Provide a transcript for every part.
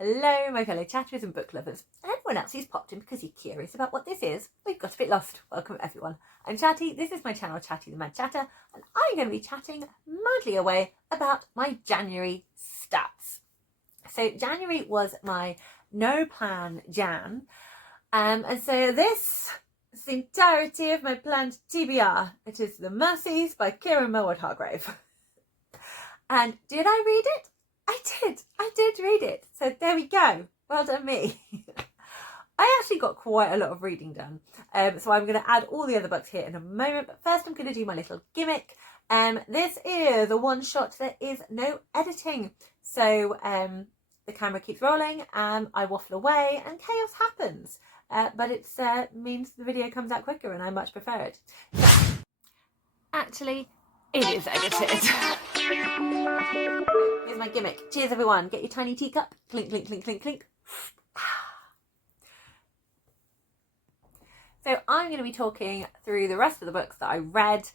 Hello my fellow chatterers and book lovers, and everyone else who's popped in because you're curious about what this is. We've got a bit lost. Welcome everyone. I'm Chatty, this is my channel Chatty the Mad Chatter, and I'm going to be chatting madly away about my January stats. So January was my no plan Jan, and so this is the entirety of my planned TBR. It is The Mercies by Kieran Millward Hargrave. And did I read it? I did read it. So there we go. Well done me. I actually got quite a lot of reading done. So I'm going to add all the other books here in a moment. But first I'm going to do my little gimmick. This is a one shot. There is no editing. So the camera keeps rolling and I waffle away and chaos happens. But it means the video comes out quicker and I much prefer it. So, actually, it is edited. Here's my gimmick. Cheers everyone. Get your tiny teacup. Clink, clink, clink, clink, clink. So I'm going to be talking through the rest of the books that I read.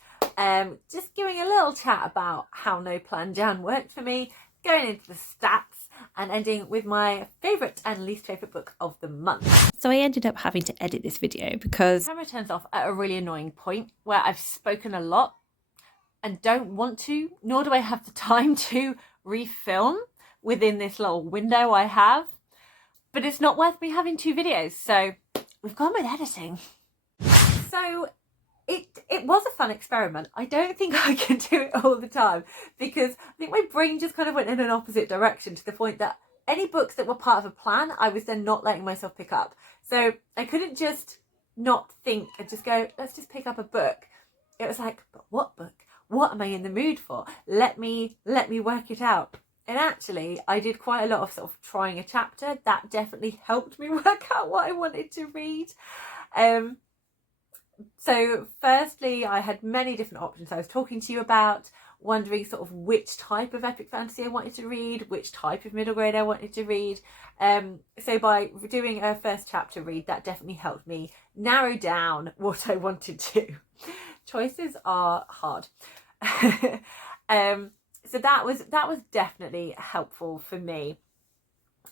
Just giving a little chat about how No Plan Jan worked for me. Going into the stats and ending with my favourite and least favourite book of the month. So I ended up having to edit this video because the camera turns off at a really annoying point where I've spoken a lot and don't want to, nor do I have the time to refilm within this little window I have. But it's not worth me having two videos, so we've gone with editing. So it was a fun experiment. I don't think I can do it all the time because I think my brain just kind of went in an opposite direction to the point that any books that were part of a plan, I was then not letting myself pick up. So I couldn't just not think and just go, let's just pick up a book. It was like, but what book? What am I in the mood for? Let me work it out. And actually, I did quite a lot of sort of trying a chapter. That definitely helped me work out what I wanted to read. So firstly, I had many different options I was talking to you about, wondering sort of which type of epic fantasy I wanted to read, which type of middle grade I wanted to read. So by doing a first chapter read, that definitely helped me narrow down what I wanted to. Choices are hard. So that was definitely helpful for me.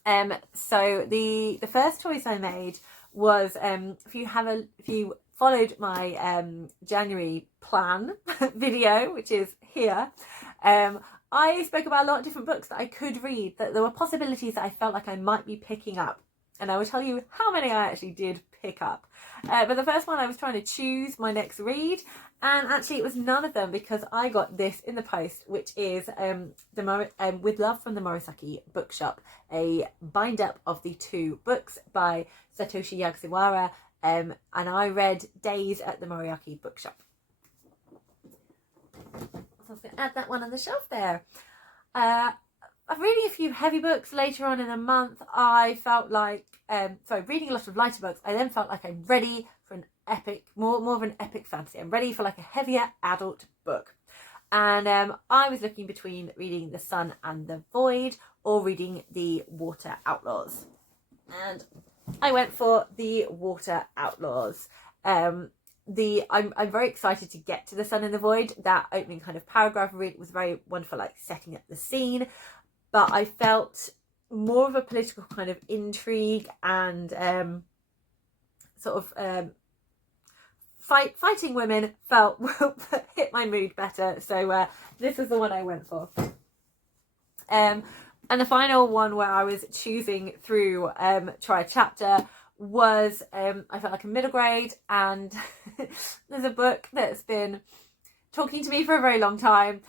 So the first choice I made was if you followed my January plan video, which is here, I spoke about a lot of different books that I could read, that there were possibilities that I felt like I might be picking up. And I will tell you how many I actually did pick up. But the first one, I was trying to choose my next read, and actually it was none of them because I got this in the post, which is With Love from the Morisaki Bookshop, a bind up of the two books by Satoshi Yagzuwara, and I read Days at the Morisaki Bookshop. So I was going to add that one on the shelf there. I'm reading a few heavy books later on in the month. I felt like, reading a lot of lighter books, I then felt like I'm ready for an epic, more of an epic fantasy. I'm ready for like a heavier adult book. And I was looking between reading The Sun and the Void or reading The Water Outlaws. And I went for The Water Outlaws. I'm very excited to get to The Sun and the Void. That opening kind of paragraph read was very wonderful, like setting up the scene. But I felt more of a political kind of intrigue and fighting women hit my mood better. So this is the one I went for. And the final one where I was choosing through try a chapter was I felt like a middle grade, and there's a book that's been talking to me for a very long time.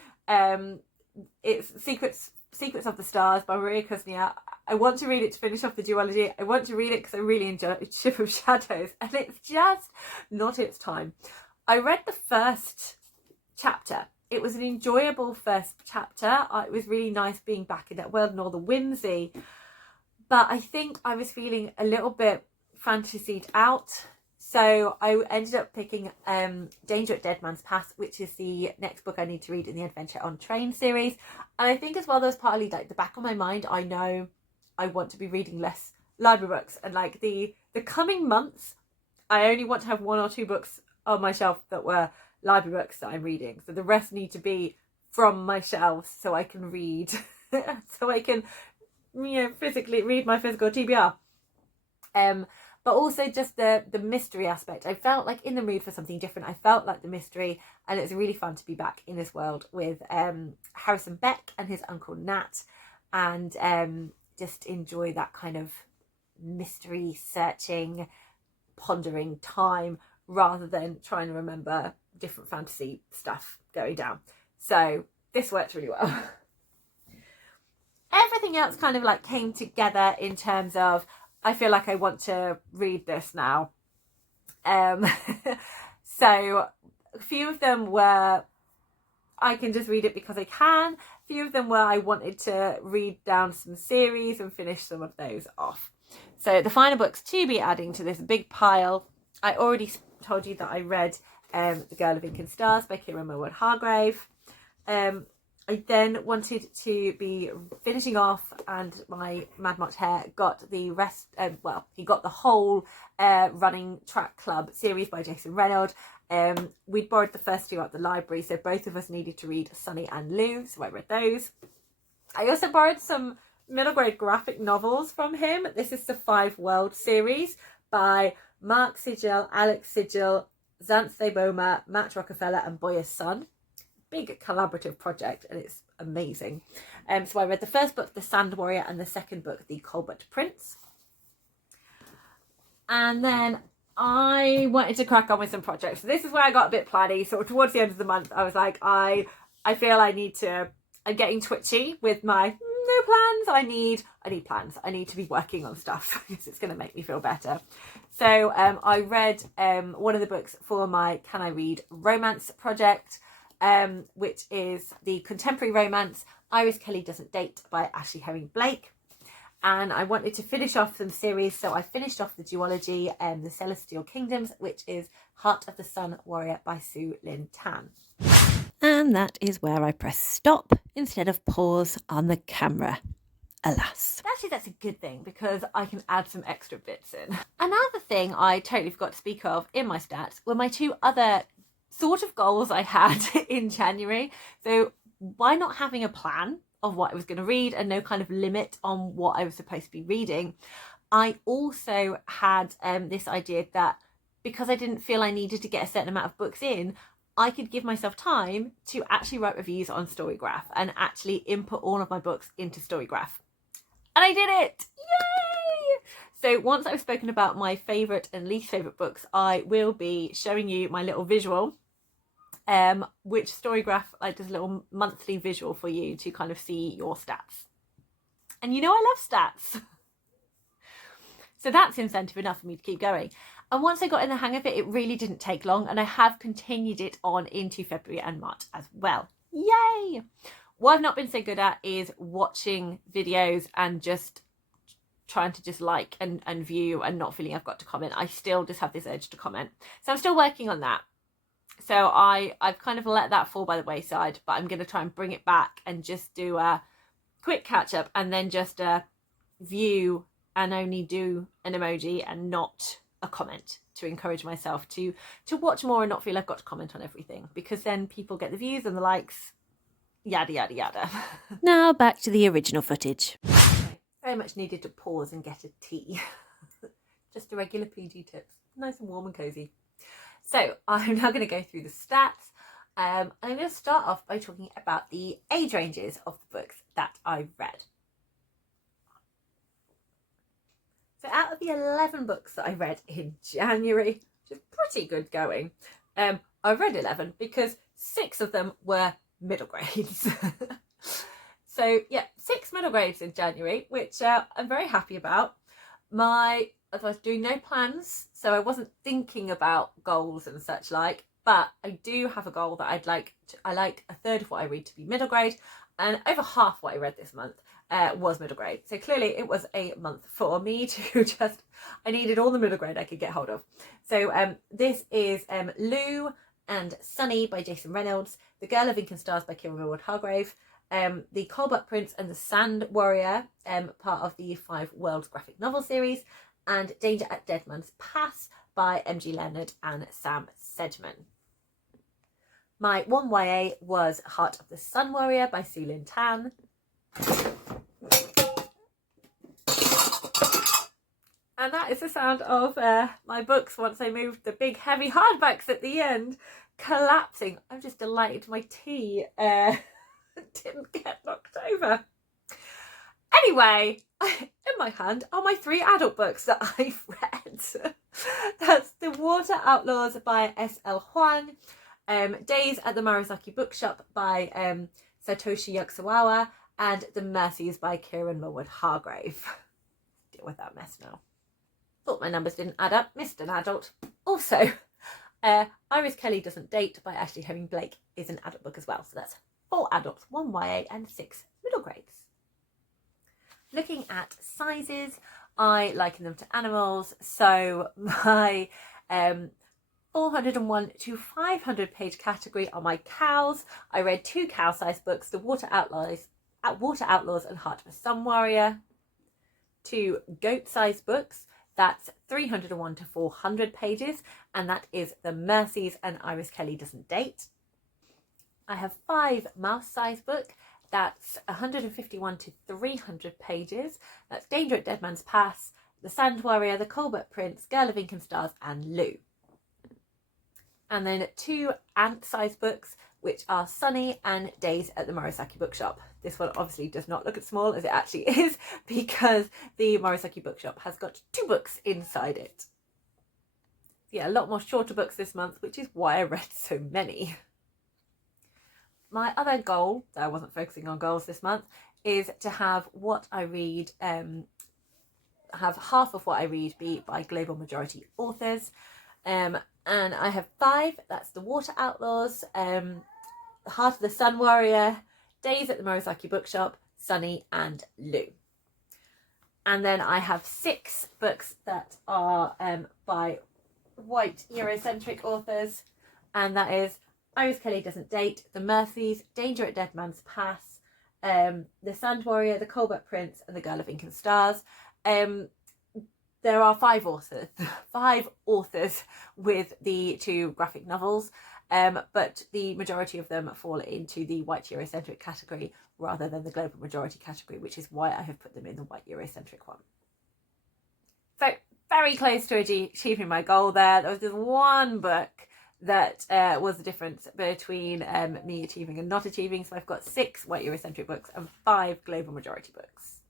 It's Secrets of the Stars by Maria Kuznia. I want to read it to finish off the duology. I want to read it because I really enjoy Ship of Shadows, and it's just not its time. I read the first chapter. It was an enjoyable first chapter. It was really nice being back in that world and all the whimsy. But I think I was feeling a little bit fantasied out. So I ended up picking Danger at Dead Man's Pass, which is the next book I need to read in the Adventure on Train series. And I think as well, there's partly like the back of my mind, I know I want to be reading less library books. And like the coming months, I only want to have one or two books on my shelf that were library books that I'm reading. So the rest need to be from my shelves so I can read, so I can physically read my physical TBR. But also just the mystery aspect. I felt like in the mood for something different. I felt like the mystery, and it's really fun to be back in this world with Harrison Beck and his uncle Nat, and just enjoy that kind of mystery searching, pondering time rather than trying to remember different fantasy stuff going down. So this worked really well. Everything else kind of like came together in terms of, I feel like I want to read this now. So a few of them were, I can just read it because I can. A few of them were, I wanted to read down some series and finish some of those off. So the final books to be adding to this big pile, I already told you that I read The Girl of Ink and Stars by Kira Millward Hargrave. I then wanted to be finishing off, and my Mad March Hare got the rest, he got the whole Running Track Club series by Jason Reynolds. We'd borrowed the first two at the library, so both of us needed to read Sunny and Lou, so I read those. I also borrowed some middle grade graphic novels from him. This is the 5 World series by Mark Sigel, Alex Sigel, Xanthe Boma, Matt Rockefeller and Boya's Son. Big collaborative project, and it's amazing. So I read the first book, The Sand Warrior, and the second book, The Colbat Prince. And then I wanted to crack on with some projects. So this is where I got a bit planny. So towards the end of the month, I was like, I feel I'm getting twitchy with my no plans. I need plans. I need to be working on stuff because it's going to make me feel better. So I read one of the books for my Can I Read Romance project, which is the contemporary romance Iris Kelly Doesn't Date by Ashley Herring Blake. And I wanted to finish off some series, so I finished off the duology, The Celestial Kingdoms, which is Heart of the Sun Warrior by Sue Lynn Tan. And that is where I press stop instead of pause on the camera. Alas. Actually, that's a good thing because I can add some extra bits in. Another thing I totally forgot to speak of in my stats were my 2 other sort of goals I had in January. So why not having a plan of what I was going to read and no kind of limit on what I was supposed to be reading? I also had this idea that because I didn't feel I needed to get a certain amount of books in, I could give myself time to actually write reviews on Storygraph and actually input all of my books into Storygraph. And I did it! Yay! So once I've spoken about my favourite and least favourite books, I will be showing you my little visual, which Storygraph does a little monthly visual for you to kind of see your stats. And you know I love stats. So that's incentive enough for me to keep going. And once I got in the hang of it, it really didn't take long, and I have continued it on into February and March as well. Yay! What I've not been so good at is watching videos and just trying to just like and view and not feeling I've got to comment. I still just have this urge to comment. So I'm still working on that. So I've kind of let that fall by the wayside, but I'm going to try and bring it back and just do a quick catch up and then just view and only do an emoji and not a comment to encourage myself to watch more and not feel I've got to comment on everything, because then people get the views and the likes, yada yada yada. Now back to the original footage. Very much needed to pause and get a tea. Just a regular PG tips, nice and warm and cozy. So I'm now going to go through the stats. And I'm going to start off by talking about the age ranges of the books that I've read. So out of the 11 books that I read in January, which is pretty good going, I read 11 because 6 of them were middle grades. So yeah, 6 middle grades in January, which I'm very happy about. I was doing no plans, so I wasn't thinking about goals and such like, but I do have a goal that I like a third of what I read to be middle grade, and over half what I read this month was middle grade. So clearly it was a month for me to I needed all the middle grade I could get hold of. So this is Lou and Sunny by Jason Reynolds, The Girl of Ink and Stars by Kira Millward Hargrave, The Colbat Prince and the Sand Warrior, part of the 5 Worlds graphic novel series, and Danger at Dead Man's Pass by M.G. Leonard and Sam Sedgman. My 1YA was Heart of the Sun Warrior by Sue Lynn Tan. And that is the sound of my books once I moved the big heavy hardbacks at the end collapsing. I'm just delighted my tea didn't get knocked over. Anyway, in my hand are my 3 adult books that I've read. That's The Water Outlaws by S.L. Huang, Days at the Murasaki Bookshop by Satoshi Yoksawa, and The Mercies by Kieran Millwood Hargrave. Deal with that mess now. Thought my numbers didn't add up, missed an adult. Also, Iris Kelly Doesn't Date by Ashley Herring Blake is an adult book as well. So that's 4 adults, 1 YA and 6 middle grades. Looking at sizes, I liken them to animals. So my 401 to 500 page category are my cows. I read 2 cow-sized books, The Water Outlaws and Heart of a Sun Warrior. 2 goat-sized books, that's 301 to 400 pages, and that is The Mercies and Iris Kelly Doesn't Date. I have 5 mouse-sized book, that's 151 to 300 pages. That's Danger at Dead Man's Pass, The Sand Warrior, The Colbat Prince, Girl of Ink and Stars, and Lou. And then 2 ant-sized books, which are Sunny and Days at the Murasaki Bookshop. This one obviously does not look as small as it actually is because the Murasaki Bookshop has got 2 books inside it. Yeah, a lot more shorter books this month, which is why I read so many. My other goal, though I wasn't focusing on goals this month, is to have what I read, have half of what I read be by global majority authors. And I have 5, that's The Water Outlaws, Heart of the Sun Warrior, Days at the Murasaki Bookshop, Sunny and Lou. And then I have 6 books that are by white Eurocentric authors, and that is Iris Kelly Doesn't Date, The Mercies, Danger at Dead Man's Pass, The Sand Warrior, The Colbat Prince, and The Girl of Ink and Stars. There are 5 authors with the 2 graphic novels, but the majority of them fall into the white Eurocentric category rather than the global majority category, which is why I have put them in the white Eurocentric one. So very close to achieving my goal there. There was just 1 book that was the difference between me achieving and not achieving. So I've got 6 white Eurocentric books and 5 global majority books.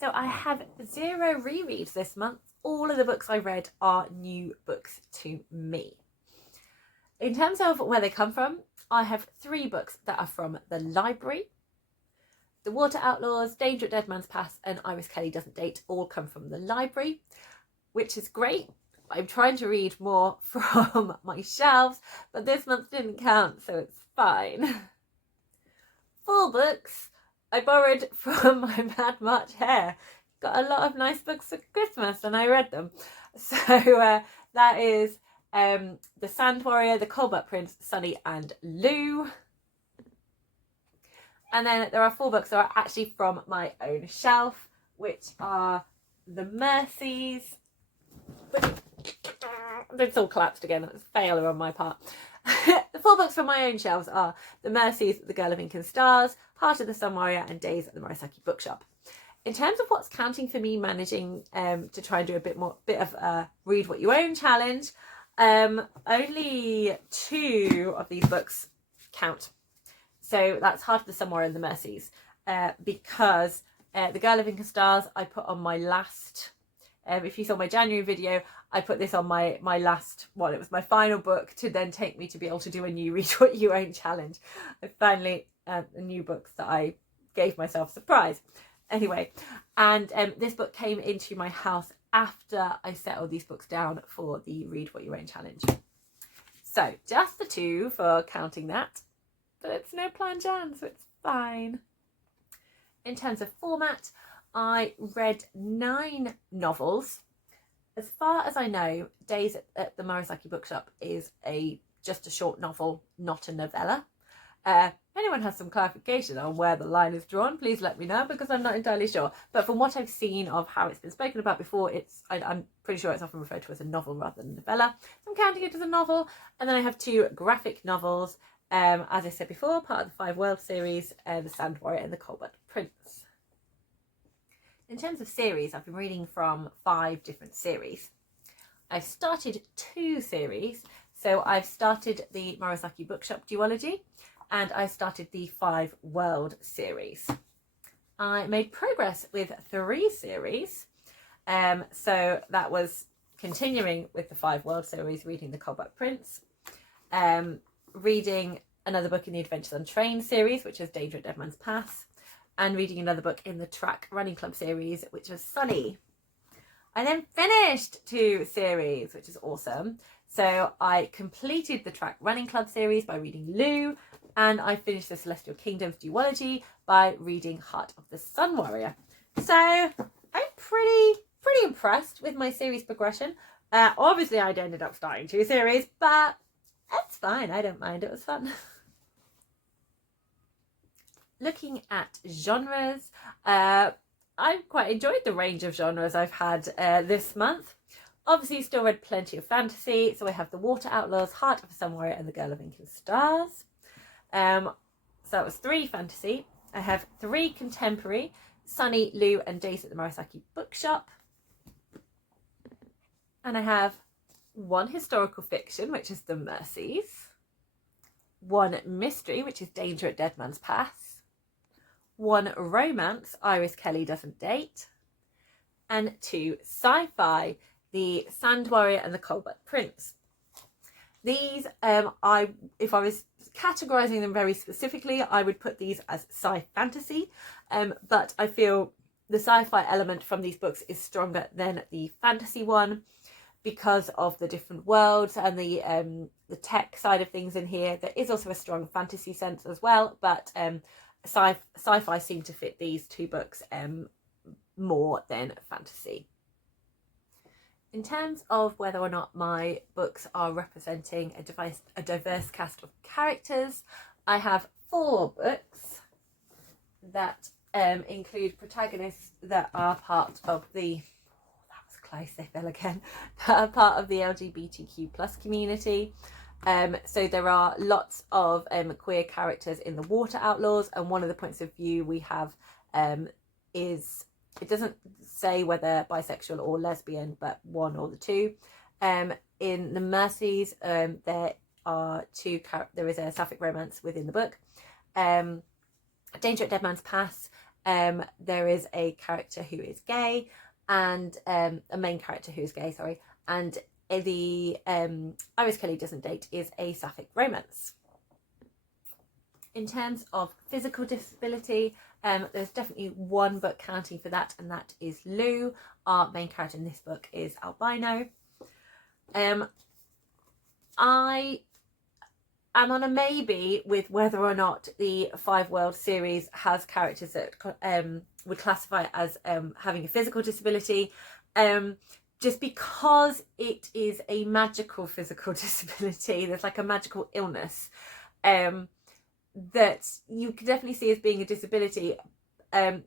So I have 0 rereads this month. All of the books I read are new books to me. In terms of where they come from, I have 3 books that are from the library. The Water Outlaws, Danger at Dead Man's Pass, and Iris Kelly Doesn't Date all come from the library, which is great. I'm trying to read more from my shelves, but this month didn't count, so it's fine. 4 books I borrowed from my Mad March hair. Got a lot of nice books for Christmas and I read them. So that is The Sand Warrior, The Colbat Prince, Sunny and Lou. And then there are 4 books that are actually from my own shelf, which are The Mercies. It's all collapsed again. It's a failure on my part. The 4 books from my own shelves are The Mercies, The Girl of Ink and Stars, Heart of the Sun Warrior, and Days at the Murasaki Bookshop. In terms of what's counting for me managing to try and do a bit of a read what you own challenge, only 2 of these books count. So that's Heart of the Sun Warrior and The Mercies, because The Girl of Ink and Stars I put on my last. If you saw my January video, I put this on my last, well, it was my final book to then take me to be able to do a new Read What You Own challenge. I finally, a new books that I gave myself a surprise. Anyway, and this book came into my house after I settled these books down for the Read What You Own challenge. So just the 2 for counting that, but it's no Plan Jan, so it's fine. In terms of format, I read 9 novels. As far as I know, Days at the Murasaki Bookshop is just a short novel, not a novella. If anyone has some clarification on where the line is drawn, please let me know, because I'm not entirely sure. But from what I've seen of how it's been spoken about before, I'm pretty sure it's often referred to as a novel rather than a novella. So I'm counting it as a novel. And then I have 2 graphic novels, as I said before, part of the 5 World series, The Sand Warrior and The Colbat Prince. In terms of series, I've been reading from 5 different series. I've started 2 series. So I've started the Murasaki Bookshop duology and I started the 5 World series. I made progress with 3 series. So that was continuing with the 5 World series, reading the Colbat Prince, reading another book in the Adventures Untrained series, which is Danger at Dead Man's Pass, and reading another book in the Track Running Club series, which was Sunny. I then finished 2 series, which is awesome. So I completed the Track Running Club series by reading Lou, and I finished the Celestial Kingdoms duology by reading Heart of the Sun Warrior. So I'm pretty impressed with my series progression. Obviously I'd ended up starting 2 series, but that's fine. I don't mind. It was fun. Looking at genres, I've quite enjoyed the range of genres I've had this month. Obviously still read plenty of fantasy, so I have The Water Outlaws, Heart of a Sun Warrior and The Girl of Ink and Stars. So that was 3 fantasy. I have 3 contemporary, Sunny, Lou and Days at the Murasaki Bookshop. And I have 1 historical fiction, which is The Mercies, 1 mystery, which is Danger at Dead Man's Pass, 1 romance, Iris Kelly Doesn't Date, and 2 sci-fi, The Sand Warrior and the Colbat Prince. These, if I was categorizing them very specifically, I would put these as sci-fantasy, but I feel the sci-fi element from these books is stronger than the fantasy one because of the different worlds and the tech side of things in here. There is also a strong fantasy sense as well, but sci-fi seem to fit these 2 books more than fantasy. In terms of whether or not my books are representing a diverse cast of characters, I have 4 books that include protagonists that are part of the, that was close, they fell again, that are part of the LGBTQ plus community. So there are lots of queer characters in the Water Outlaws, and one of the points of view we have is, it doesn't say whether bisexual or lesbian, but one or the 2. In the Mercies, there is a sapphic romance within the book. Danger at Dead Man's Pass, there is a character who is gay, and a main character who is gay, sorry, and the Iris Kelly Doesn't Date is a sapphic romance. In terms of physical disability, there's definitely 1 book counting for that, and that is Lou. Our main character in this book is albino. I am on a maybe with whether or not the 5 World series has characters that would classify as having a physical disability, just because it is a magical physical disability. There's like a magical illness that you can definitely see as being a disability.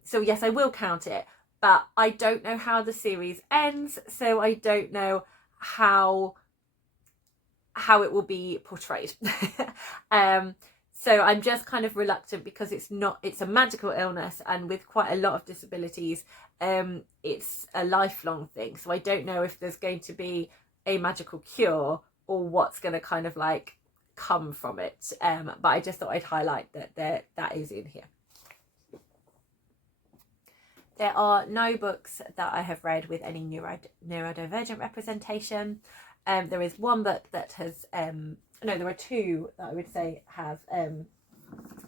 So yes, I will count it, but I don't know how the series ends, so I don't know how it will be portrayed. So I'm just kind of reluctant because it's a magical illness, and with quite a lot of disabilities, it's a lifelong thing. So I don't know if there's going to be a magical cure or what's going to kind of like come from it. But I just thought I'd highlight that is in here. There are no books that I have read with any neurodivergent representation. There is 1 book that has, no, there are 2 that I would say have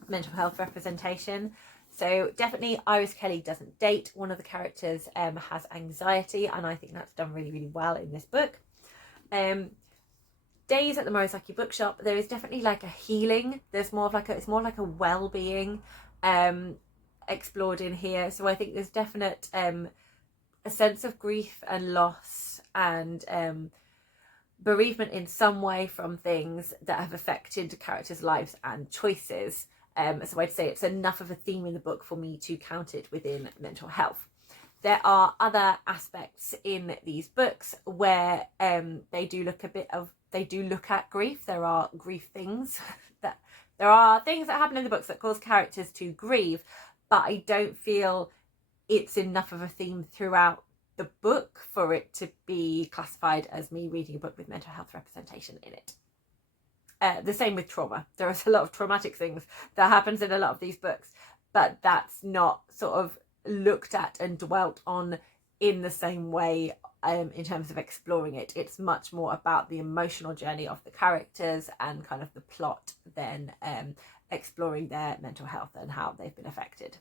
mental health representation. So definitely Iris Kelly Doesn't Date. One of the characters has anxiety, and I think that's done really, really well in this book. Days at the Murasaki Bookshop, there is definitely like a healing. There's more of like it's more like a well-being explored in here. So I think there's definite a sense of grief and loss and bereavement in some way from things that have affected characters' lives and choices. So I'd say it's enough of a theme in the book for me to count it within mental health. There are other aspects in these books where they do look at grief. There are grief things there are things that happen in the books that cause characters to grieve, but I don't feel it's enough of a theme throughout the book for it to be classified as me reading a book with mental health representation in it. The same with trauma. There is a lot of traumatic things that happens in a lot of these books, but that's not sort of looked at and dwelt on in the same way in terms of exploring it. It's much more about the emotional journey of the characters and kind of the plot than exploring their mental health and how they've been affected.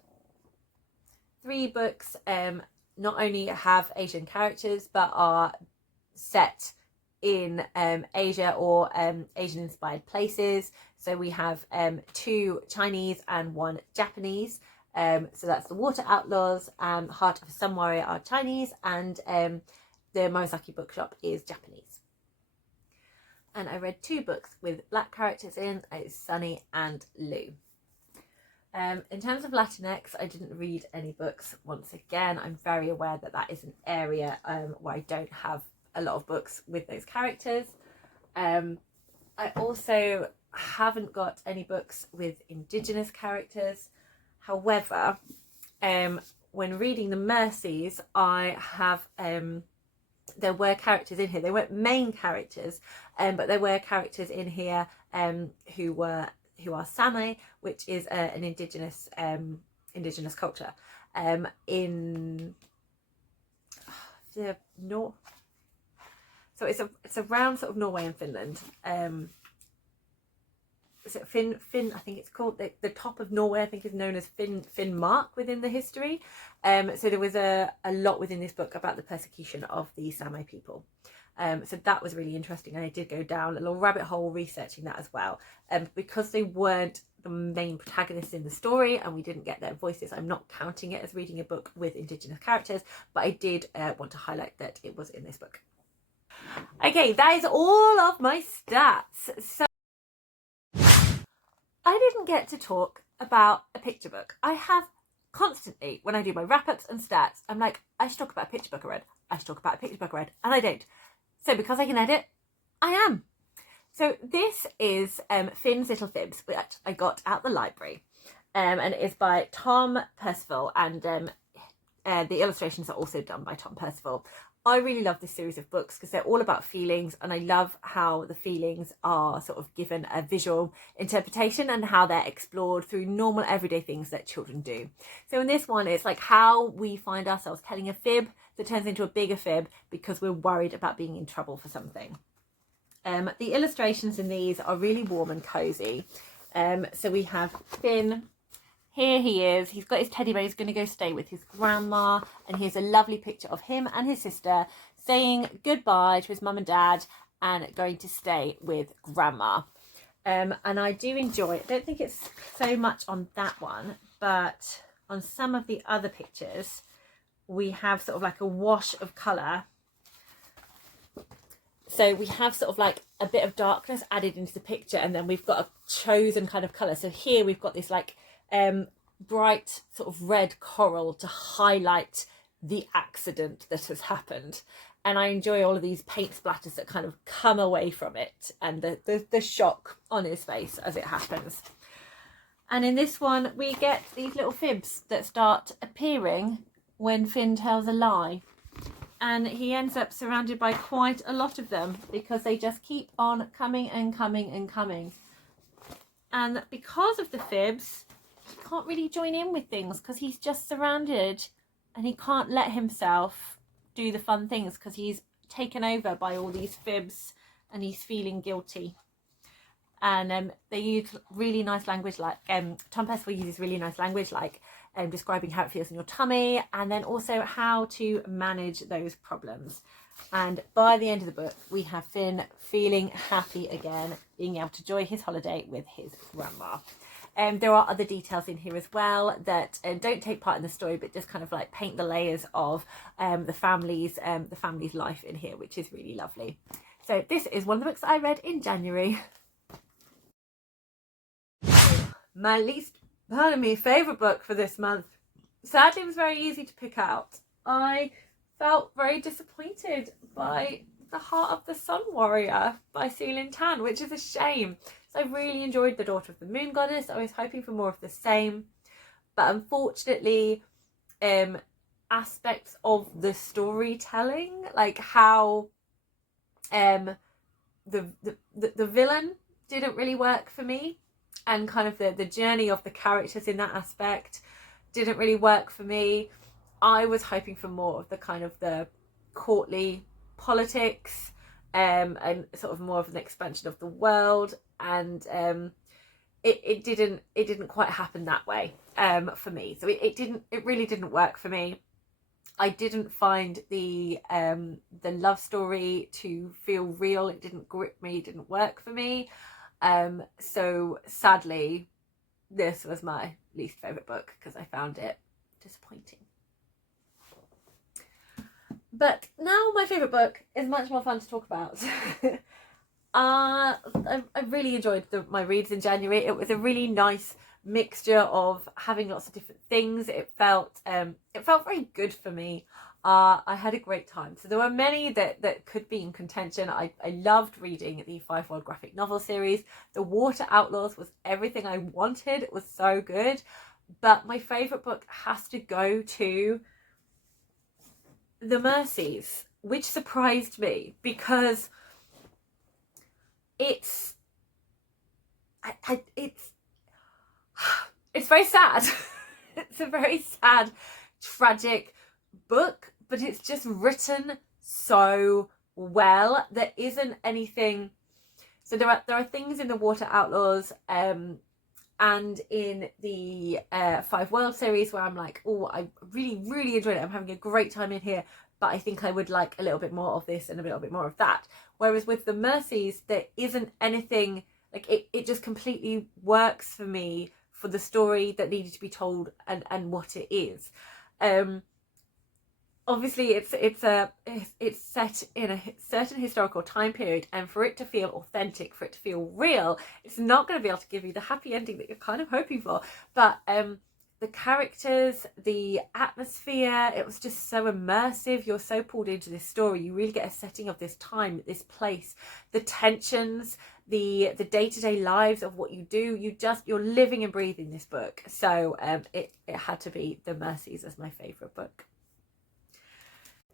3 books not only have Asian characters but are set in Asia or Asian inspired places. So we have 2 Chinese and 1 Japanese. So that's the Water Outlaws, Heart of a Sun Warrior are Chinese, and the Mozaki Bookshop is Japanese. And I read 2 books with black characters in, it's Sunny and Lou. In terms of Latinx, I didn't read any books. Once again, I'm very aware that that is an area where I don't have a lot of books with those characters. I also haven't got any books with Indigenous characters. However, when reading the Mercies, I have there were characters in here. They weren't main characters, but there were characters in here who are Sami, which is an indigenous culture in the north. So it's around sort of Norway and Finland. So Finn, I think it's called, the top of Norway, I think, is known as Finnmark within the history. So there was a lot within this book about the persecution of the Sami people. So that was really interesting, and I did go down a little rabbit hole researching that as well. Because they weren't the main protagonists in the story and we didn't get their voices, I'm not counting it as reading a book with Indigenous characters, but I did want to highlight that it was in this book. Okay, that is all of my stats. So I didn't get to talk about a picture book. I have constantly, when I do my wrap-ups and stats, I'm like, I should talk about a picture book I read. I should talk about a picture book I read, and I don't. So because I can edit, I am. So this is Finn's Little Fibbs, which I got at the library. And it is by Tom Percival, and the illustrations are also done by Tom Percival. I really love this series of books because they're all about feelings, and I love how the feelings are sort of given a visual interpretation and how they're explored through normal everyday things that children do. So in this one, it's like how we find ourselves telling a fib that turns into a bigger fib because we're worried about being in trouble for something. The illustrations in these are really warm and cozy. So we have Finn. Here he is, he's got his teddy bear, he's going to go stay with his grandma, and here's a lovely picture of him and his sister saying goodbye to his mum and dad and going to stay with grandma. And I do enjoy it. I don't think it's so much on that one, but on some of the other pictures we have sort of like a wash of colour. So we have sort of like a bit of darkness added into the picture, and then we've got a chosen kind of colour. So here we've got this like bright sort of red coral to highlight the accident that has happened, and I enjoy all of these paint splatters that kind of come away from it and the shock on his face as it happens. And in this one we get these little fibs that start appearing when Finn tells a lie, and he ends up surrounded by quite a lot of them because they just keep on coming and coming and coming. And because of the fibs, he can't really join in with things because he's just surrounded and he can't let himself do the fun things because he's taken over by all these fibs and he's feeling guilty. And they use really nice language, like Tom Percival uses really nice language, like describing how it feels in your tummy, and then also how to manage those problems. And by the end of the book we have Finn feeling happy again, being able to enjoy his holiday with his grandma. There are other details in here as well that don't take part in the story, but just kind of like paint the layers of the family's life in here, which is really lovely. So this is one of the books that I read in January. My favourite book for this month. Sadly, it was very easy to pick out. I felt very disappointed by The Heart of the Sun Warrior by Seelin Tan, which is a shame. So I really enjoyed The Daughter of the Moon Goddess. I was hoping for more of the same, but unfortunately aspects of the storytelling, like how the villain didn't really work for me, and kind of the journey of the characters in that aspect didn't really work for me. I was hoping for more of the kind of the courtly politics, and sort of more of an expansion of the world, and it didn't quite happen that way for me. So it really didn't work for me. I didn't find the love story to feel real. It didn't grip me. It didn't work for me. So sadly, this was my least favourite book because I found it disappointing. But now my favourite book is much more fun to talk about. I really enjoyed my reads in January. It was a really nice mixture of having lots of different things. It felt very good for me. I had a great time. So there were many that could be in contention. I loved reading the 5 World graphic novel series. The Water Outlaws was everything I wanted. It was so good. But my favourite book has to go to The Mercies, which surprised me because it's very sad. It's a very sad, tragic book, but it's just written so well. There isn't anything. So there are things in the Water Outlaws and in the 5 World series where I'm like, oh, I really enjoyed it. I'm having a great time in here, but I think I would like a little bit more of this and a little bit more of that. Whereas with the Mercies, there isn't anything, like it just completely works for me for the story that needed to be told and what it is. Obviously it's set in a certain historical time period, and for it to feel authentic, for it to feel real, it's not going to be able to give you the happy ending that you're kind of hoping for. But the characters, the atmosphere, it was just so immersive. You're so pulled into this story. You really get a setting of this time, this place, the tensions, the day-to-day lives of what you do. You're living and breathing this book. So it had to be The Mercies as my favourite book.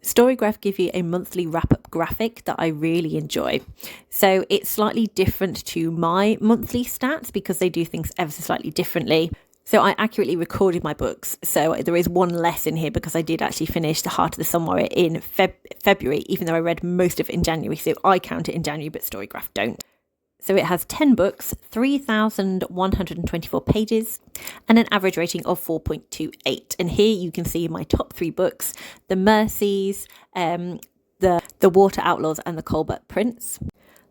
Storygraph give you a monthly wrap-up graphic that I really enjoy. So it's slightly different to my monthly stats because they do things ever so slightly differently. So I accurately recorded my books. So there is one less in here because I did actually finish The Heart of the Sun Warrior in February, even though I read most of it in January. So I count it in January, but Storygraph don't. So it has 10 books, 3,124 pages, and an average rating of 4.28. And here you can see my top 3 books: The Mercies, the Water Outlaws, and the Colbat Prince.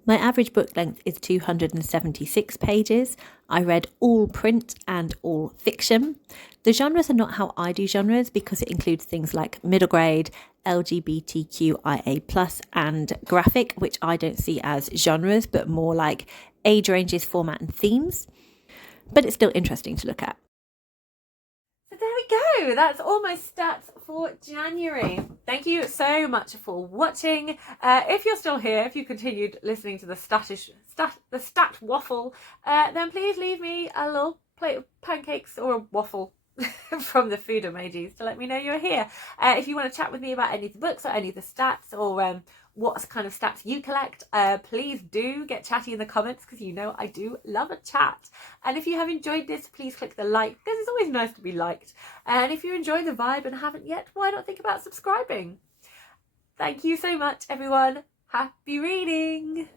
My average book length is 276 pages. I read all print and all fiction. The genres are not how I do genres because it includes things like middle grade, LGBTQIA+, and graphic, which I don't see as genres, but more like age ranges, format, and themes. But it's still interesting to look at. So there we go. That's all my stats for January. Thank you so much for watching. If you're still here, if you continued listening to the stat waffle, then please leave me a little plate of pancakes or a waffle from the food emojis to let me know you're here. If you want to chat with me about any of the books or any of the stats, or what kind of stats you collect, please do get chatty in the comments because you know I do love a chat. And if you have enjoyed this, please click the like because it's always nice to be liked. And if you enjoy the vibe and haven't yet, why not think about subscribing? Thank you so much, everyone. Happy reading!